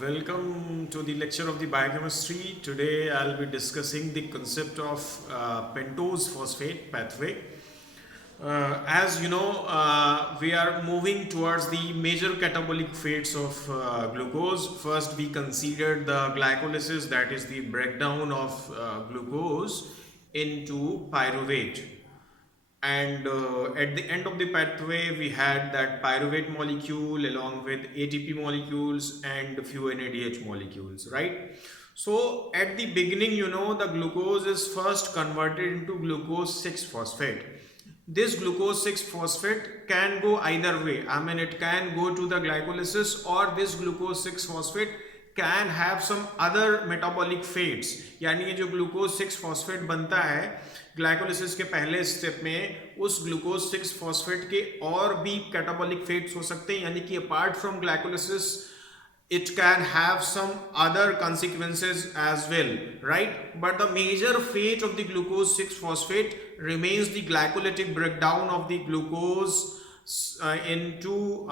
Welcome to the lecture of the biochemistry. Today I'll be discussing the concept of pentose phosphate pathway. As you know, we are moving towards the major catabolic fates of glucose. First, we considered the glycolysis, that is the breakdown of glucose into pyruvate. And at the end of the pathway, we had that pyruvate molecule along with ATP molecules and a few NADH molecules, right? So at the beginning, the glucose is first converted into glucose 6 phosphate. This glucose 6 phosphate can go either way. I mean, it can go to the glycolysis, or this glucose 6 phosphate can have some other metabolic fates. यानी ये जो glucose 6 phosphate बनता है glycolysis के पहले step में, उस glucose 6 phosphate के और भी कैटाबॉलिक फेट्स हो सकते हैं, यानी कि apart from glycolysis it can have some other consequences as well, right? But the major fate of the glucose 6 phosphate remains the glycolytic breakdown of the glucose into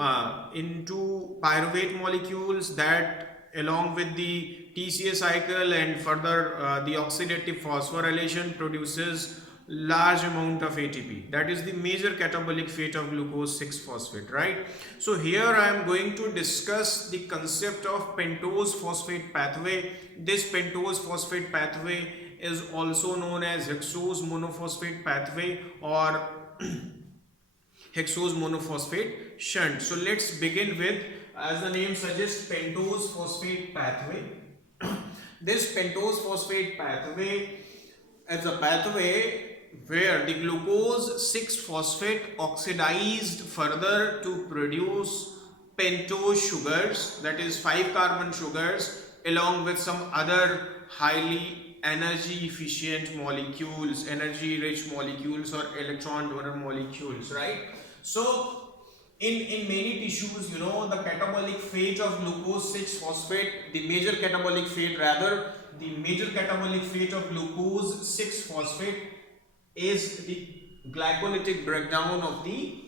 pyruvate molecules, that along with the TCA cycle and further the oxidative phosphorylation produces large amount of ATP. That is the major catabolic fate of glucose 6 phosphate, right? So here I am going to discuss the concept of pentose phosphate pathway. This pentose phosphate pathway is also known as hexose monophosphate pathway or hexose monophosphate shunt. So let's begin with, as the name suggests, pentose phosphate pathway. This pentose phosphate pathway is a pathway where the glucose 6 phosphate oxidized further to produce pentose sugars, that is 5 carbon sugars, along with some other highly energy efficient molecules, energy rich molecules or electron donor molecules, right? So in many tissues, the catabolic fate of glucose 6 phosphate, the major catabolic fate of glucose 6 phosphate is the glycolytic breakdown of the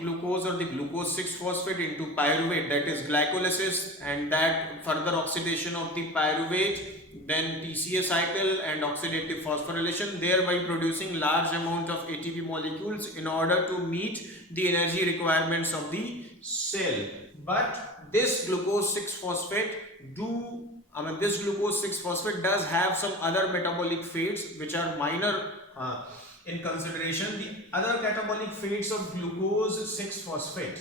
glucose or the glucose 6 phosphate into pyruvate, that is glycolysis, and that further oxidation of the pyruvate, then TCA cycle and oxidative phosphorylation, thereby producing large amount of ATP molecules in order to meet the energy requirements of the cell. But this glucose 6 phosphate does have some other metabolic fates which are minor in consideration. The other catabolic fates of glucose 6 phosphate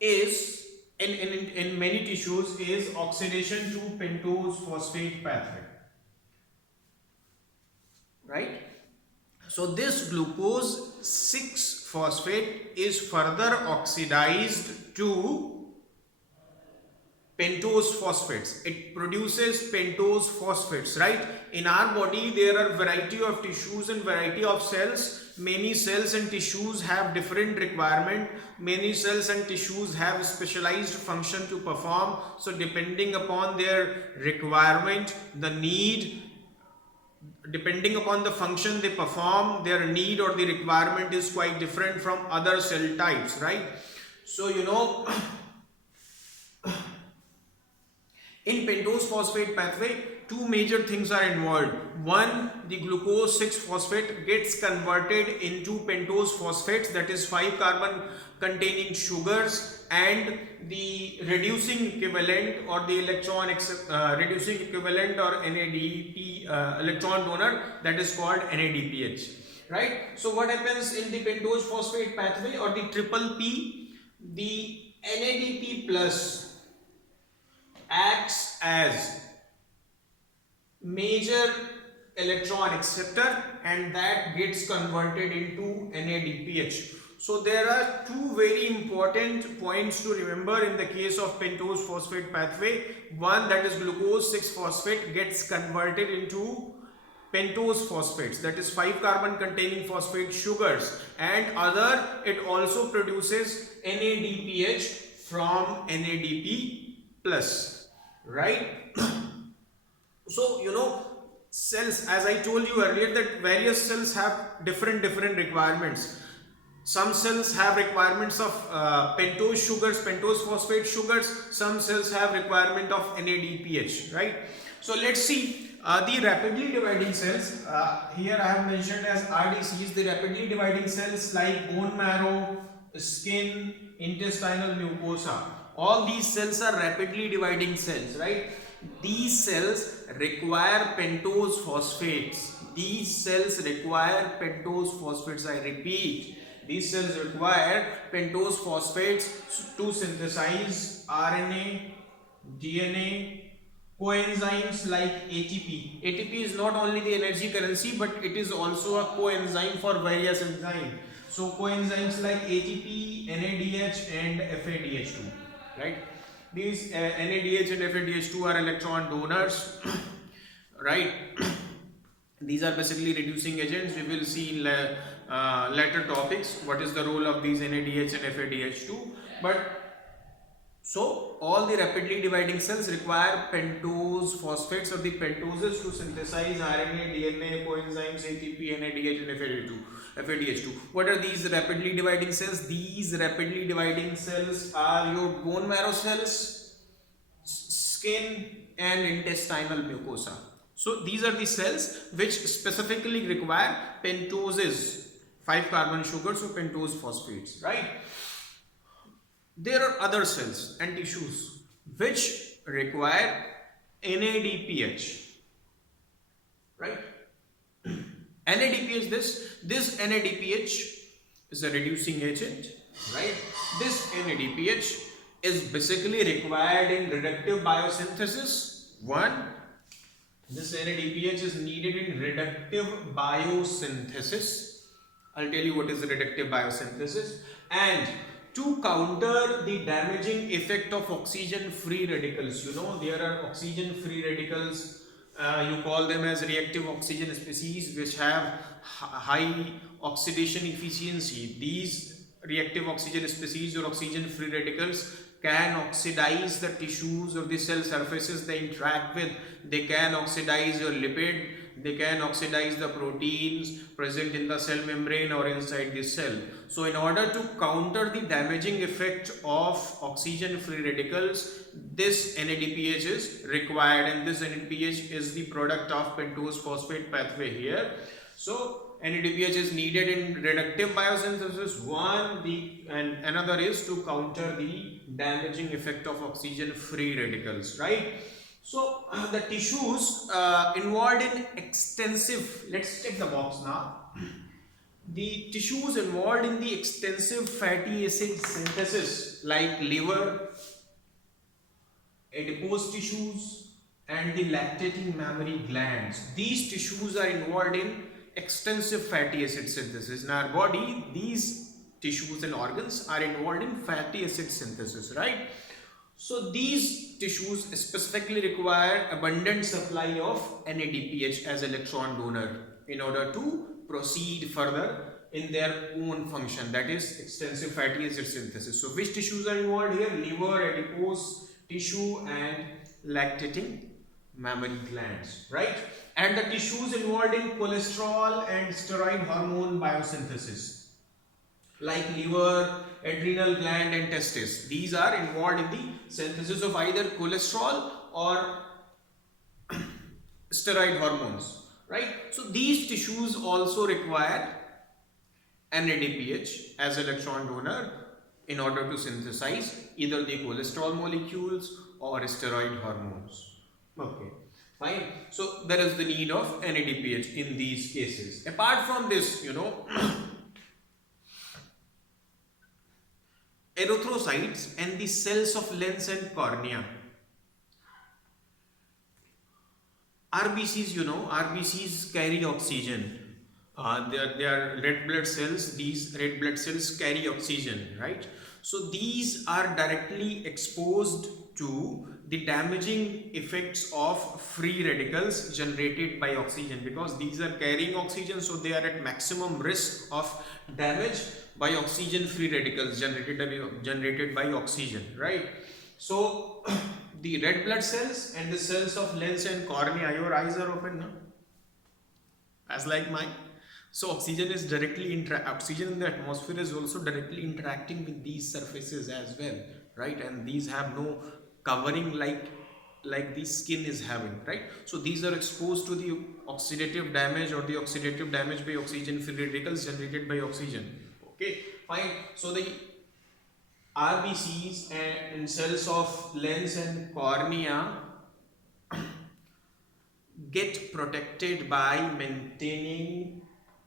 is in many tissues is oxidation to pentose phosphate pathway, right? So this glucose 6 phosphate is further oxidized to pentose phosphates. It produces pentose phosphates, right? In our body there are variety of tissues and variety of cells. Many cells and tissues have different requirement. Many cells and tissues have specialized function to perform. So depending upon their requirement, the need, depending upon the function they perform, their need or the requirement is quite different from other cell types, right? So in pentose phosphate pathway, two major things are involved. One, the glucose 6 phosphate gets converted into pentose phosphates, that is 5 carbon containing sugars, and the reducing equivalent or the reducing equivalent or NADP electron donor, that is called NADPH, right? So what happens in the pentose phosphate pathway or the triple P? The NADP plus acts as major electron acceptor, and that gets converted into NADPH. So there are two very important points to remember in the case of pentose phosphate pathway. One, that is glucose 6 phosphate gets converted into pentose phosphates, that is 5 carbon containing phosphate sugars, and other, it also produces NADPH from NADP plus, right? So cells, as I told you earlier, that various cells have different requirements. Some cells have requirements of pentose sugars, pentose phosphate sugars. Some cells have requirement of NADPH, right? So let's see the rapidly dividing cells. Here I have mentioned as RDCs, the rapidly dividing cells like bone marrow, skin, intestinal mucosa. All these cells are rapidly dividing cells, right? These cells require pentose phosphates. These cells require pentose phosphates. I repeat, these cells require pentose phosphates to synthesize RNA, DNA, coenzymes like ATP. ATP is not only the energy currency, but it is also a coenzyme for various enzymes. So coenzymes like ATP, NADH and FADH2, right? These NADH and FADH2 are electron donors, right? These are basically reducing agents. We will see in later topics what is the role of these NADH and FADH2. But so all the rapidly dividing cells require pentose phosphates or the pentoses to synthesize RNA, DNA, coenzymes, ATP, NADH and FADH2. What are these rapidly dividing cells? These rapidly dividing cells are your bone marrow cells, skin and intestinal mucosa. So these are the cells which specifically require pentoses, 5 carbon sugars or pentose phosphates, right? There are other cells and tissues which require NADPH, right? NADPH, this NADPH is a reducing agent, right? This NADPH is basically required in reductive biosynthesis. This NADPH is needed in reductive biosynthesis. I'll tell you what is reductive biosynthesis. And to counter the damaging effect of oxygen-free radicals, you know, there are oxygen-free radicals, you call them as reactive oxygen species, which have high oxidation efficiency. These reactive oxygen species or oxygen-free radicals can oxidize the tissues or the cell surfaces they interact with. They can oxidize your lipid, they can oxidize the proteins present in the cell membrane or inside the cell. So in order to counter the damaging effect of oxygen-free radicals, this NADPH is required, and this NADPH is the product of pentose phosphate pathway here. So NADPH is needed in reductive biosynthesis, and another is to counter the damaging effect of oxygen-free radicals, right? So the tissues involved in extensive, let's check the box now. The tissues involved in the extensive fatty acid synthesis like liver, adipose tissues and the lactating mammary glands. These tissues are involved in extensive fatty acid synthesis. In our body, these tissues and organs are involved in fatty acid synthesis, right? So these tissues specifically require abundant supply of NADPH as electron donor in order to proceed further in their own function, that is extensive fatty acid synthesis. So which tissues are involved here? Liver, adipose tissue and lactating mammary glands, right? And the tissues involved in cholesterol and steroid hormone biosynthesis like liver, adrenal gland and testes. These are involved in the synthesis of either cholesterol or steroid hormones, right? So these tissues also require NADPH as electron donor in order to synthesize either the cholesterol molecules or steroid hormones. Okay, fine. So there is the need of NADPH in these cases. Apart from this, you know, erythrocytes and the cells of lens and cornea. RBCs, you know, RBCs carry oxygen. They are red blood cells. These red blood cells carry oxygen, right? So these are directly exposed to the damaging effects of free radicals generated by oxygen, because these are carrying oxygen, so they are at maximum risk of damage by oxygen free radicals generated by oxygen, right? So the red blood cells and the cells of lens and cornea, your eyes are open now, as like mine. So oxygen in the atmosphere is also directly interacting with these surfaces as well, right? And these have no covering like the skin is having, right? So these are exposed to the oxidative damage or the oxidative damage by oxygen free radicals generated by oxygen. Okay, fine. So the RBCs and cells of lens and cornea get protected by maintaining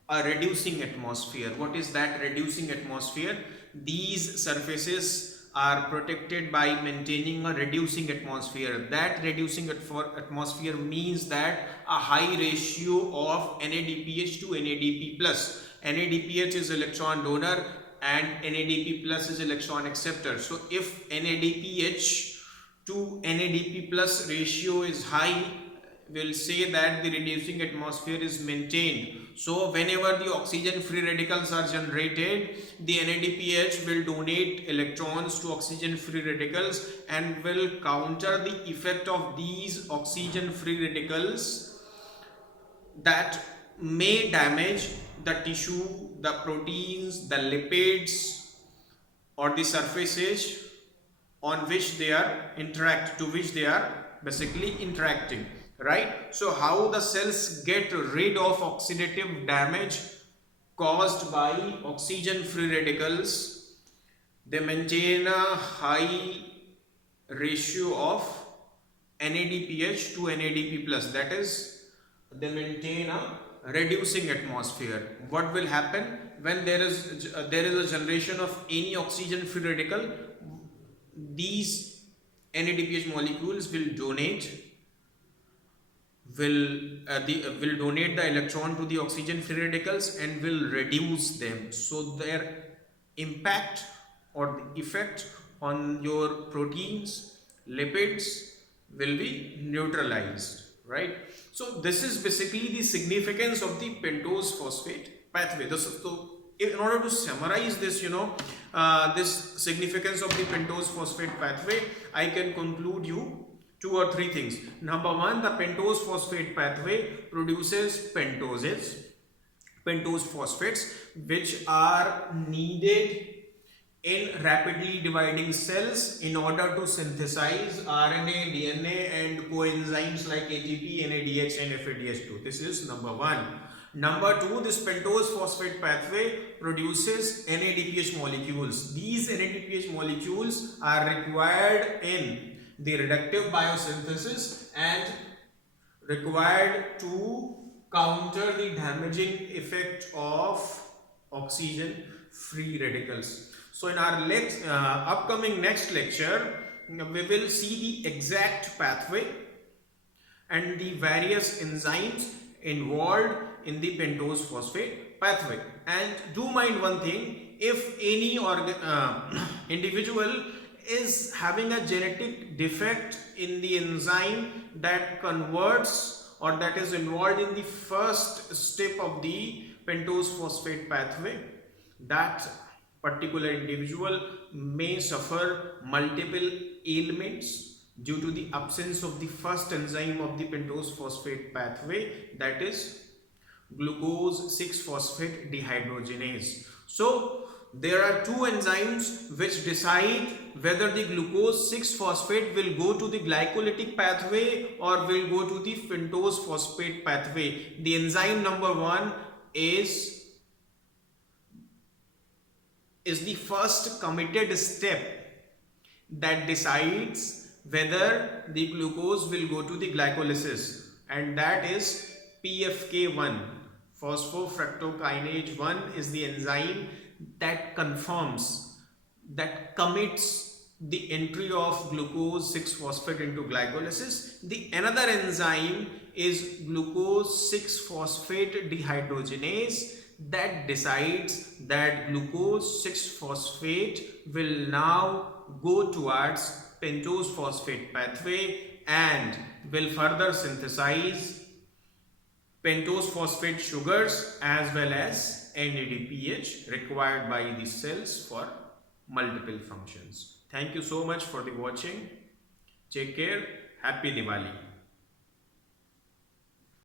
a reducing atmosphere. What is that reducing atmosphere? These surfaces are protected by maintaining a reducing atmosphere. That reducing atmosphere means that a high ratio of NADPH to NADP plus. NADPH is electron donor and NADP plus is electron acceptor. So if NADPH to NADP plus ratio is high, will say that the reducing atmosphere is maintained. So whenever the oxygen free radicals are generated, the NADPH will donate electrons to oxygen free radicals and will counter the effect of these oxygen free radicals that may damage the tissue, the proteins, the lipids, or the surfaces on which they are basically interacting, right? So how the cells get rid of oxidative damage caused by oxygen free radicals? They maintain a high ratio of NADPH to NADP plus, that is, they maintain a reducing atmosphere. What will happen when there is a generation of any oxygen free radical? These NADPH molecules will donate the electron to the oxygen free radicals and will reduce them. So their impact or the effect on your proteins, lipids will be neutralized, right? So this is basically the significance of the pentose phosphate pathway. So in order to summarize this, this significance of the pentose phosphate pathway, I can conclude you 2 or 3 things. Number 1, the pentose phosphate pathway produces pentose phosphates, which are needed in rapidly dividing cells in order to synthesize RNA, DNA and coenzymes like ATP, NADH and FADH2. This is number 1. Number 2, this pentose phosphate pathway produces NADPH molecules. These NADPH molecules are required in the reductive biosynthesis and required to counter the damaging effect of oxygen free radicals. So in our upcoming next lecture, we will see the exact pathway and the various enzymes involved in the pentose phosphate pathway. And do mind one thing, if any individual is having a genetic defect in the enzyme that converts or that is involved in the first step of the pentose phosphate pathway, that particular individual may suffer multiple ailments due to the absence of the first enzyme of the pentose phosphate pathway, that is glucose 6-phosphate dehydrogenase. So there are 2 enzymes which decide whether the glucose 6-phosphate will go to the glycolytic pathway or will go to the pentose phosphate pathway. The enzyme number 1 is the first committed step that decides whether the glucose will go to the glycolysis, and that is PFK1. Phosphofructokinase 1 is the enzyme that confirms, that commits the entry of glucose 6-phosphate into glycolysis. The another enzyme is glucose 6-phosphate dehydrogenase that decides that glucose 6-phosphate will now go towards pentose phosphate pathway and will further synthesize pentose phosphate sugars as well as NADPH required by the cells for multiple functions. Thank you so much for the watching. Take care. Happy Diwali.